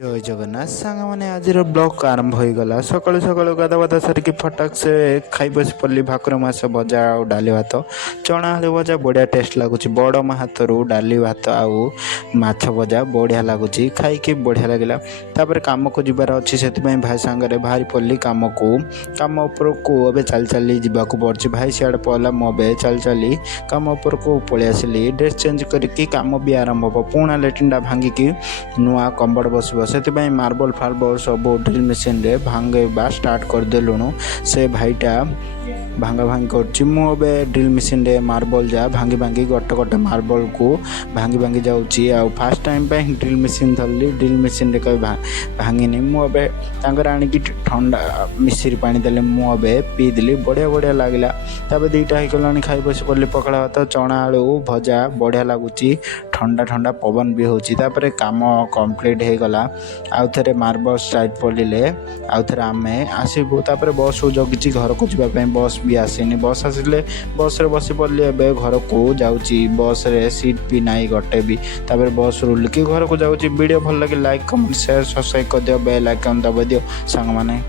जय जगन्नाथ सांग मैंने आज ब्लॉग आरंभ हो गला सकालू सकालू गाधा सारिकी फटाक से खाई बस पड़ी भाकुर माछ भजा आ डाली भात चना आलू भजा बढ़िया टेस्ट लगुच बड़ मा हाथ डाली भात आउ माछ भजा बढ़िया लगुच खाई बढ़िया लगे तापर कम को जबार अच्छी से भाई सांगे बाहरी पड़ी कम को ए चल चली जावाक पड़ी भाई सियाड़े पड़ा मुझे चल चली कम उपर को पलि आसली ड्रेस चेंज करके कम भी आरंभ हम पुणा लेट्रिन भांगिकी नुआ कंबड़ बस से मार्बल फार्बल सब ड्रिल मेसीन रे भांगा स्टार्ट करदेलुणु से भाईटा भांगा भांगी कर ड्रिल मेसीन रे मार्बल जा भांगी भांगी गोटे गोटे मार्बल को भांगी भांगी जाऊँगी आ फास्ट टाइम पे ड्रिल मेसीन धरली ड्रिल मेसीन रे कभी भांगिनी मुझे आणिकी ठंडा मिश्री पानी देले मुझे पीदेली बढ़िया बढ़िया लगला तब दीटा होगला खाई बस पड़े पखाड़ा भात चना आलू भजा बढ़िया लगुच ठंडा ठंडा पवन भी होपर कम कम्प्लीट हो गला आउ थे मार्बल स्टार्ट पड़े आउ थे आम आसबू तापर बस को जगी घर को जावाई बस भी आसनी बस आसिले बस रे बसी पड़ली ए घर को जाऊँगी बस रे सीट भी नाई गोटे भी तापर बस रुल कि घर को जाऊँगी वीडियो भल लगे लाइक कमेंट शेयर सब्सक्राइब कर दियो बेल आइकन दबा दियो सांग माने।